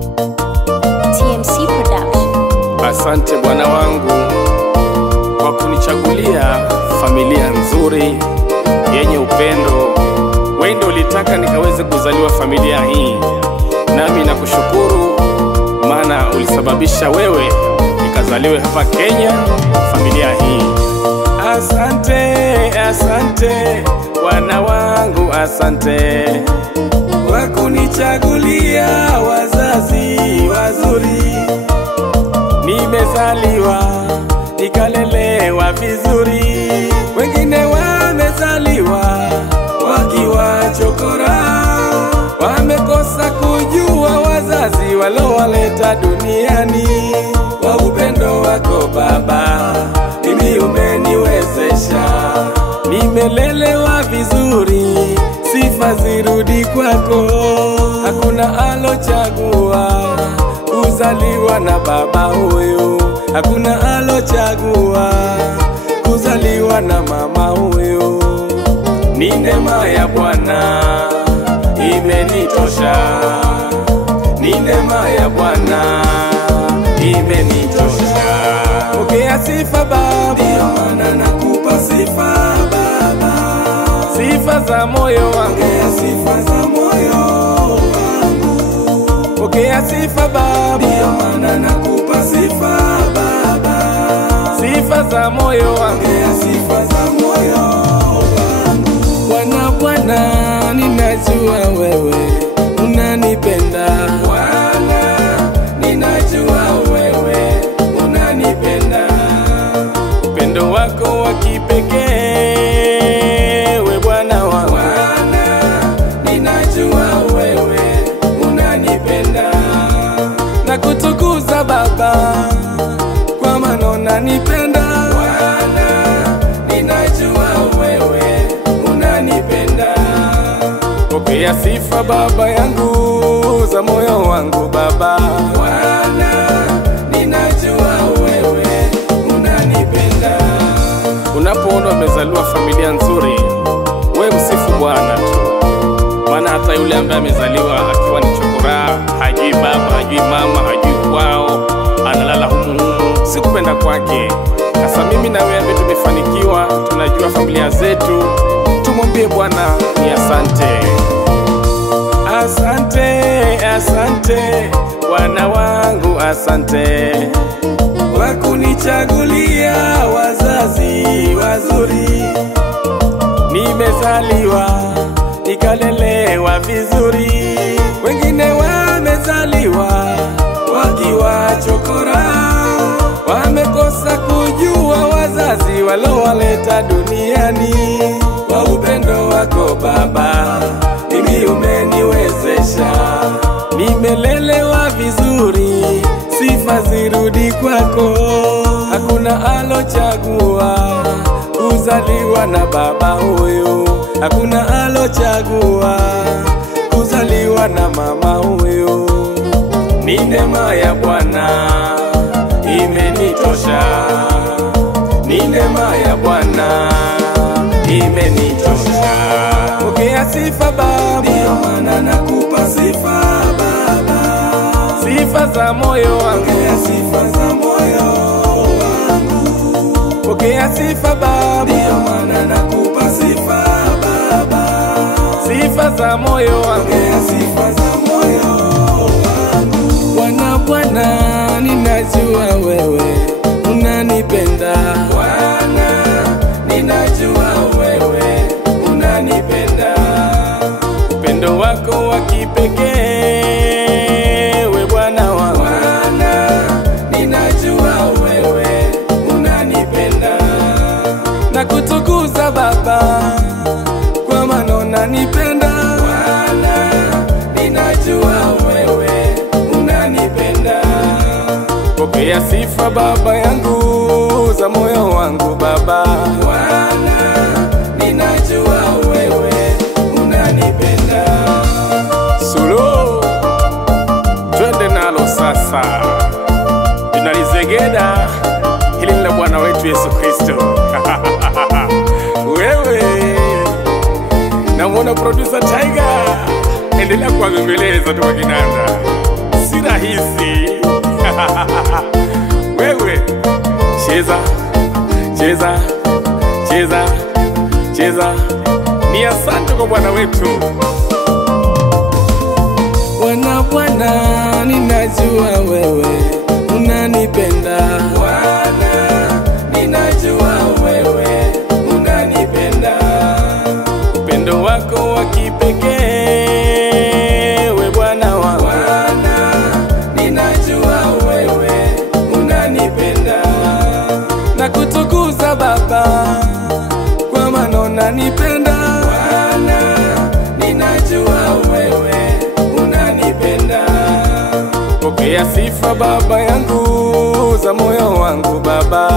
TMC Production. Asante Bwana wangu kwa kunichagulia familia nzuri yenye upendo. Wewe ndio ulitaka nikaweze kuzaliwa familia hii, nami nakushukuru maana ulisababisha wewe nikazaliwe hapa Kenya familia hii. Asante, asante Bwana wangu, asante kwa kunichagulia wazazi wazuri. Nimezaliwa nikalelewa vizuri, wengine wamezaliwa wakiwa chokora, wamekosa kujua wazazi walowaleta duniani. Kwa upendo wako Baba, mimi umeniwezesha, nimelelewa vizuri, sifa zirudi kwako. Hakuna alochagua kuzaliwa na baba huyu, hakuna alochagua kuzaliwa na mama huyu. Ni neema ya Bwana imenitosha, ni neema ya Bwana imenitosha. Pokea sifa Baba, ndio maana nakupa sifa Baba, sifa za moyo wangu, pokea sifa za moyo wangu. Pokea sifa Baba, ndio maana nakupa sifa Baba, sifa za moyo wangu, pokea sifa za moyo wangu. Bwana, Bwana, ninajua wewe unanipenda. Bwana, ninajua wewe unanipenda. Upendo wako wa kipekee we Bwana wangu. Bwana, ninajua wewe unanipenda. Na kutukuza Baba kwa maana unanipenda. Bwana, ninajua wewe unanipenda. Pokea sifa Baba yangu za moyo wangu Baba. Bwana, ninajua wewe unanipenda. Unapoona umezaliwa familia nzuri, wewe msifu Bwana tu, maana hata yule ambaye amezaliwa akiwa ni chokora, hajui baba, hajui mama, hajui kwao, analala humu, si kupenda kwake. Sasa mimi na wewe ambaye tumefanikiwa, tunajua familia zetu, tumwambie Bwana ni asante. Asante, asante Bwana wangu, asante kwa kunichagulia wazazi wazuri. Nimezaliwa nikalelewa vizuri, wengine wamezaliwa wakiwa chokora, wamekosa kujua wazazi walowaleta duniani. Kwa upendo wako Baba, mimi umeniwezesha, nimelelewa vizuri, sifa zirudi kwako. Hakuna alochagua kuzaliwa na baba huyu, hakuna alochagua kuzaliwa na mama huyu. Ni neema ya Bwana imenitosha, ni neema ya Bwana imenitosha. Pokea sifa Baba, ndio maana nakupa sifa Baba, sifa za moyo wangu, pokea sifa za moyo wangu. Pokea sifa Baba, ndio maana nakupa sifa Baba, sifa za moyo wangu, pokea sifa za moyo wangu. Bwana, Bwana, ninajua wewe unanipenda. Bwana, ninajua wewe unanipenda. Upendo wako wa kipekee we Bwana wangu. Bwana, ninajua wewe unanipenda. Na kutukuza Baba kwa maana unanipenda. Bwana, ninajua wewe unanipenda. Pokea sifa Baba yangu za moyo wangu Baba. Bwana, ninajua wewe unanipenda. Sulu, twende nalo sasa. Tunalizegeda hili la Bwana wetu Yesu Kristo. Wewe na mwana producer Tiger, endelea kuwabembeleza tu kwa kinanda. Si rahisi. Wewe cheza cheza cheza cheza, ni asante kwa Bwana wetu. Bwana, ninajua wewe unanipenda. Bwana, ninajua wewe unanipenda. Upendo wako wa kipekee, we Bwana wangu. Bwana, ninajua wewe unanipenda. Nakutukuza Baba, kwa maana unanipenda. Bwana, ninajua wewe unanipenda. Pokea sifa Baba yangu za moyo wangu Baba.